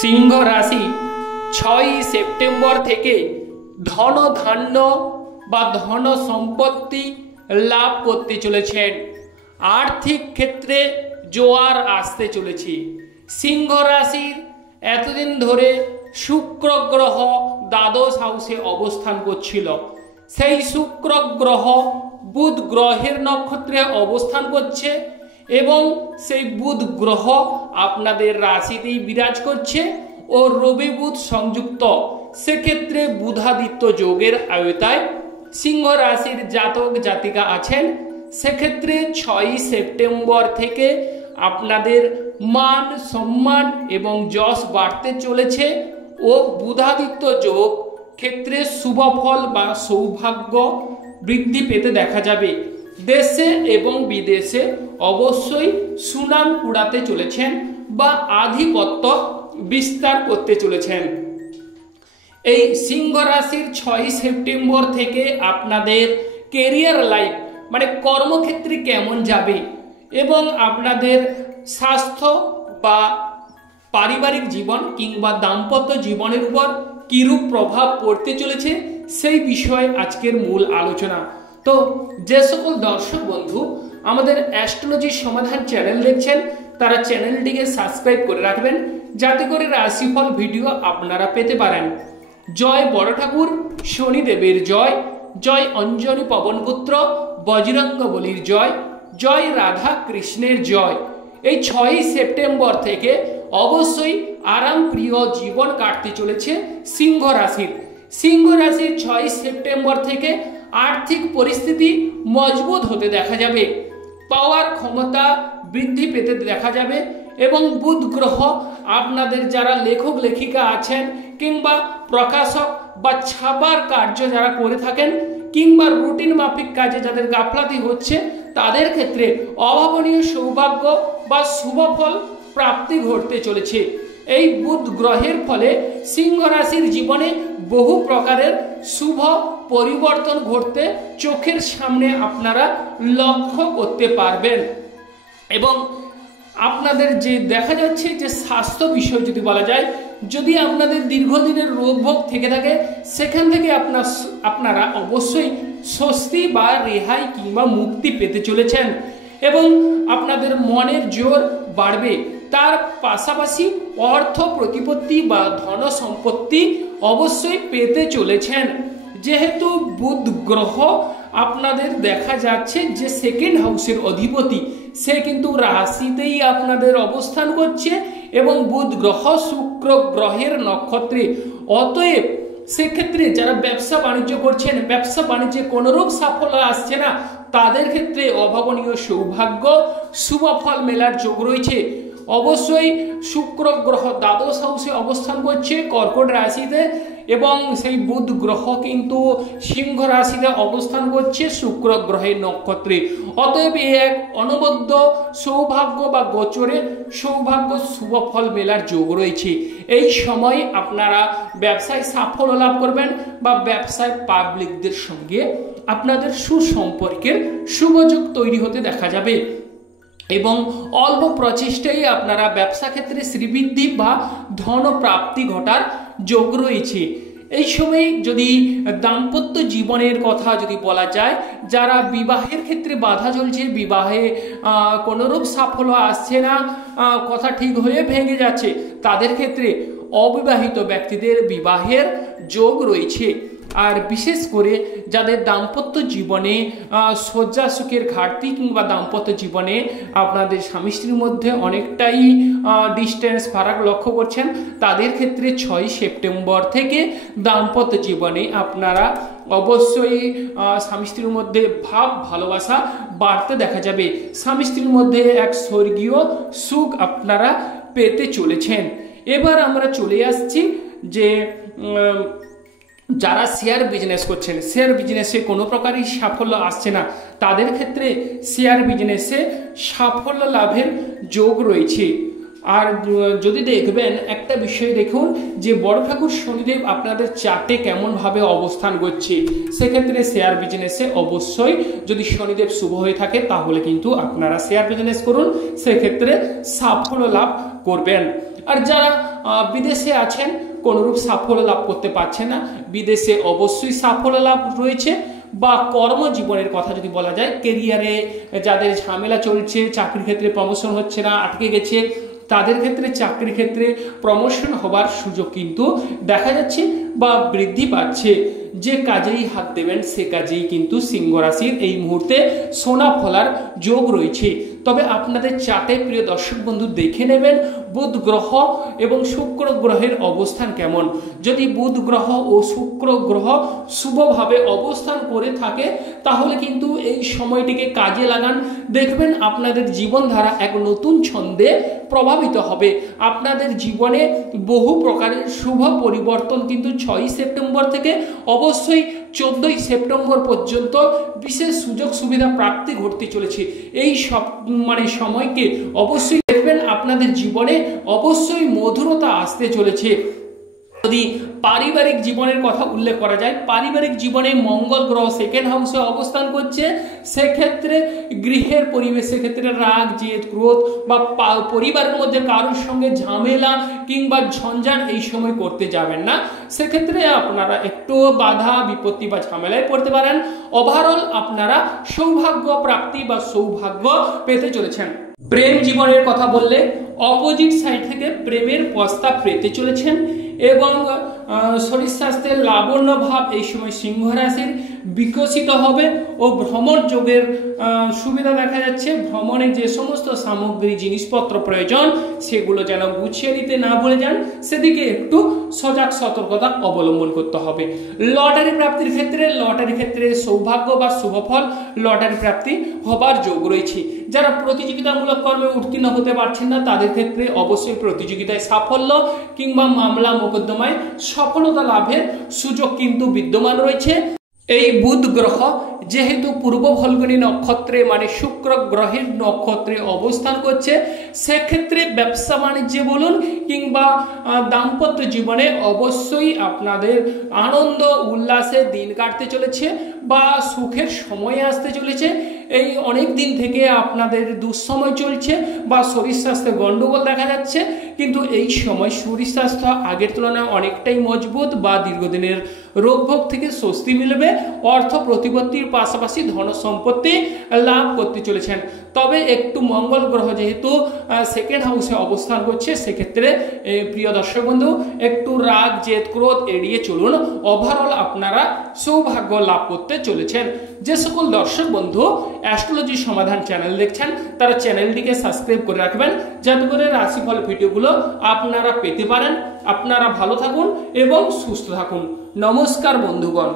সিংহ রাশি ৬ই সেপ্টেম্বর থেকে ধন ধান্য বা ধন সম্পত্তি লাভ করতে চলেছেন। আর্থিক ক্ষেত্রে জোয়ার আসতে চলেছে। সিংহ রাশির এতদিন ধরে শুক্র গ্রহ দ্বাদশ হাউসে অবস্থান করছিল। সেই শুক্র গ্রহ বুধ গ্রহের নক্ষত্রে অবস্থান করছে এবং সেই বুধ গ্রহ আপনাদের রাশিতেই বিরাজ করছে ও রবি বুধ সংযুক্ত। সেক্ষেত্রে বুধাদিত্য যোগের আয়তায় সিংহ রাশির জাতক জাতিকা আছেন। সেক্ষেত্রে ৬ই সেপ্টেম্বর থেকে আপনাদের মান সম্মান এবং যশ বাড়তে চলেছে ও বুধাদিত্য যোগ ক্ষেত্রে শুভ ফল বা সৌভাগ্য বৃদ্ধি পেতে দেখা যাবে। দেশে এবং বিদেশে অবশ্যই সুনাম কুড়াতে চলেছেন বা আধিপত্য বিস্তার করতে চলেছেন। এই সিংহ রাশির ৬ই সেপ্টেম্বর থেকে আপনাদের কেরিয়ার লাইফ মানে কর্মক্ষেত্রে কেমন যাবে এবং আপনাদের স্বাস্থ্য বা পারিবারিক জীবন কিংবা দাম্পত্য জীবনের উপর কিরূপ প্রভাব পড়তে চলেছে সেই বিষয়ে আজকের মূল আলোচনা। তো যে সকল দর্শক বন্ধু আমাদের অ্যাস্ট্রোলজি সমাধান চ্যানেল দেখছেন তারা চ্যানেলটিকে সাবস্ক্রাইব করে রাখবেন যাতে করে রাশিফল ভিডিও আপনারা পেতে পারেন। জয় বড় ঠাকুর শনিদেবের জয়, জয় অঞ্জনী পবনপুত্র বজরঙ্গ বলির জয়, জয় রাধা কৃষ্ণের জয়। এই ৬ই সেপ্টেম্বর থেকে অবশ্যই আরাম প্রিয় জীবন কাটতে চলেছে সিংহ রাশির। সিংহ রাশির ৬ই সেপ্টেম্বর থেকে আর্থিক পরিস্থিতি মজবুত হতে দেখা যাবে, পাওয়ার ক্ষমতা বৃদ্ধি পেতে দেখা যাবে এবং বুধ গ্রহ আপনাদের যারা লেখক লেখিকা আছেন কিংবা প্রকাশক বা ছাপার কার্য যারা করে থাকেন কিংবা রুটিন মাফিক কাজে যাদের গাফলাতি হচ্ছে তাদের ক্ষেত্রে অভাবনীয় সৌভাগ্য বা শুভ ফল প্রাপ্তি ঘটতে চলেছে। এই বুধ গ্রহের ফলে সিংহ রাশির জীবনে বহু প্রকারের শুভ পরিবর্তন ঘটতে চোখের সামনে আপনারা লক্ষ্য করতে পারবেন এবং আপনাদের যে দেখা যাচ্ছে যে স্বাস্থ্য বিষয় যদি বলা যায়, যদি আপনাদের দীর্ঘদিনের রোগ ভোগ থেকে থাকে সেখান থেকে আপনারা অবশ্যই স্বস্তি বা রেহাই কিংবা মুক্তি পেতে চলেছেন এবং আপনাদের মনের জোর বাড়বে। তার পাশাপাশি অর্থ প্রতিপত্তি বা ধন সম্পত্তি অবশ্যই পেতে চলেছেন। যেহেতু বুধ গ্রহ আপনাদের দেখা যাচ্ছে যে সেকেন্ড হাউসের অধিপতি, সে কিন্তু রাশিতেই আপনাদের অবস্থান করছে এবং বুধ গ্রহ শুক্র গ্রহের নক্ষত্রে। অতএব সেক্ষেত্রে যারা ব্যবসা বাণিজ্য করছেন, ব্যবসা বাণিজ্যে কোনোরূপ সাফল্য আসছে না, তাদের ক্ষেত্রে অভাবনীয় সৌভাগ্য শুভ ফল মেলার যোগ রয়েছে। অবশ্যই শুক্র গ্রহ দ্বাদশ হাউসে অবস্থান করছে কর্কট রাশিতে এবং সেই বুধ গ্রহ কিন্তু সিংহ রাশিতে অবস্থান করছে শুক্র গ্রহের নক্ষত্রে। অতএব এক অনবদ্য সৌভাগ্য বা গোচরে সৌভাগ্য শুভ ফল মেলার যোগ রয়েছে। এই সময় আপনারা ব্যবসায় সাফল্য লাভ করবেন বা ব্যবসায় পাবলিকদের সঙ্গে আপনাদের সুসম্পর্কের শুভযোগ তৈরি হতে দেখা যাবে এবং অল্প প্রচেষ্টায় আপনারা ব্যবসা ক্ষেত্রে শ্রীবৃদ্ধি বা ধন প্রাপ্তি ঘটার যোগ রয়েছে। এই সময় যদি দাম্পত্য জীবনের কথা যদি বলা যায়, যারা বিবাহের ক্ষেত্রে বাধা চলছে, বিবাহে কোনোরূপ সাফল্য আসছে না, কথা ঠিক হয়ে ভেঙে যাচ্ছে, তাদের ক্ষেত্রে অবিবাহিত ব্যক্তিদের বিবাহের যোগ রয়েছে। আর বিশেষ করে যাদের দাম্পত্য জীবনে শয্যা সুখের ঘাটতি কিংবা দাম্পত্য জীবনে আপনাদের স্বামী স্ত্রীর মধ্যে অনেকটাই ডিস্টেন্স ফারাক লক্ষ্য করছেন, তাদের ক্ষেত্রে ৬ই সেপ্টেম্বর থেকে দাম্পত্য জীবনে আপনারা অবশ্যই স্বামী স্ত্রীর মধ্যে ভাব ভালোবাসা বাড়তে দেখা যাবে। স্বামী স্ত্রীর মধ্যে এক স্বর্গীয় সুখ আপনারা পেতে চলেছেন। এবার আমরা চলে আসছি যে যারা শেয়ার বিজনেস করছেন, শেয়ার বিজনেসে কোনো প্রকারই সাফল্য আসছে না, তাদের ক্ষেত্রে শেয়ার বিজনেসে সাফল্য লাভের যোগ রয়েছে। আর যদি দেখবেন একটা বিষয় দেখুন যে বড় ঠাকুর শনিদেব আপনাদের চার্টে কেমনভাবে অবস্থান করছে, সেক্ষেত্রে শেয়ার বিজনেসে অবশ্যই যদি শনিদেব শুভ হয়ে থাকে তাহলে কিন্তু আপনারা শেয়ার বিজনেস করুন, সেক্ষেত্রে সাফল্য লাভ করবেন। আর যারা বিদেশে আছেন কোনরূপ সাফল্য লাভ করতে পারছেন না, বিদেশে অবশ্যই সাফল্য লাভ রয়েছে। বা কর্মজীবনের কথা যদি বলা যায়, কেরিয়ারে যাদের ঝামেলা চলছে, চাকরির ক্ষেত্রে প্রমোশন হচ্ছে না, আটকে গেছে, তাদের ক্ষেত্রে চাকরির ক্ষেত্রে প্রমোশন হবার সুযোগ কিন্তু দেখা যাচ্ছে বা বৃদ্ধি পাচ্ছে। যে কাজেই হাত দেবেন সে কাজেই কিন্তু সিংহ রাশির এই মুহূর্তে সোনা ফলার যোগ রয়েছে। তবে আপনাদের চার্টে প্রিয় দর্শক বন্ধু দেখে নেবেন বুধ গ্রহ এবং শুক্র গ্রহের অবস্থান কেমন। যদি বুধ গ্রহ ও শুক্র গ্রহ শুভভাবে অবস্থান করে থাকে তাহলে কিন্তু এই সময়টিকে কাজে লাগান, দেখবেন আপনাদের জীবনধারা এক নতুন ছন্দে প্রভাবিত হবে। আপনাদের জীবনে বহু প্রকারের শুভ পরিবর্তন কিন্তু 6 সেপ্টেম্বর থেকে অবশ্যই 14 সেপ্টেম্বর পর্যন্ত বিশেষ সুযোগ সুবিধা প্রাপ্তি ঘটতে চলেছে। এই সব সময়কে অবশ্যই দেখবেন আপনাদের জীবনে অবশ্যই মধুরতা আসতে চলেছে। যদি পারিবারিক জীবনের কথা উল্লেখ করা যায়, পারিবারিক জীবনে মঙ্গল গ্রহ সেকেন্ড হাউসে অবস্থান করছে, সেক্ষেত্রে গৃহের পরিবেশের ক্ষেত্রে রাগ, জেদ, ক্রোধ বা পরিবারের মধ্যে কারোর সঙ্গে ঝামেলা কিংবা ঝঞ্ঝাট এই সময় করতে যাবেন না। সেক্ষেত্রে আপনারা একটু বাধা বিপত্তি বা ঝামেলায় পড়তে পারেন। ওভারঅল আপনারা সৌভাগ্য প্রাপ্তি বা সৌভাগ্য পেতে চলেছেন। প্রেম জীবনের কথা বললে অপোজিট সাইড থেকে প্রেমের প্রস্তাব পেতে চলেছেন এবং শরীর স্বাস্থ্যের লাবণ্য ভাব এই সময় সিংহ রাশির বিকশিত হবে ও ভ্রমণ যোগের সুবিধা দেখা যাচ্ছে। ভ্রমণে যে সমস্ত সামগ্রী জিনিসপত্র প্রয়োজন সেগুলো যেন গুছিয়ে নিতে না ভুলে যান, সেদিকে একটু সজাগ সতর্কতা অবলম্বন করতে হবে। লটারি প্রাপ্তির ক্ষেত্রে সৌভাগ্য বা শুভফল লটারি প্রাপ্তি হবার যোগ রয়েছে। যারা প্রতিযোগিতামূলক কর্মে উত্তীর্ণ হতে পারছেন না তাদের ক্ষেত্রে অবশ্যই প্রতিযোগিতায় সাফল্য কিংবা মামলা মোকদ্দমায় সফলতা লাভের সুযোগ কিন্তু বিদ্যমান রয়েছে। এই বুধ গ্রহ যেহেতু পূর্ব ফল্গুনী নক্ষত্রে মানে শুক্র গ্রহের নক্ষত্রে অবস্থান করছে, সেক্ষেত্রে ব্যবসা বাণিজ্যে বলুন কিংবা দাম্পত্য জীবনে অবশ্যই আপনাদের আনন্দ উল্লাসে দিন কাটতে চলেছে বা সুখের সময় আসতে চলেছে। এই অনেক দিন থেকে আপনাদের দুঃসময় চলছে বা শরীর স্বাস্থ্যে গন্ডগোল দেখা যাচ্ছে, কিন্তু এই সময় শরীর স্বাস্থ্য আগের তুলনায় অনেকটাই মজবুত বা দীর্ঘদিনের রোগভোগ থেকে স্বস্তি মিলবে। অর্থ প্রতিপত্তির পাশাপাশি ধন সম্পত্তি লাভ করতে চলেছেন। তবে একটু মঙ্গল গ্রহ যেহেতু সেকেন্ড হাউসে অবস্থান করছে, সেক্ষেত্রে প্রিয় দর্শক বন্ধু একটু রাগ, জেদ, ক্রোধ এড়িয়ে চলুন। ওভারঅল আপনারা সৌভাগ্য লাভ করতে চলেছেন। যে সকল দর্শক বন্ধু অ্যাস্ট্রোলজি সমাধান চ্যানেল দেখছেন তারা চ্যানেলটিকে সাবস্ক্রাইব করে রাখবেন, যাতে করে রাশিফল ভিডিওগুলো আপনারা পেতে পারেন। আপনারা ভালো থাকুন এবং সুস্থ থাকুন। নমস্কার বন্ধুগণ।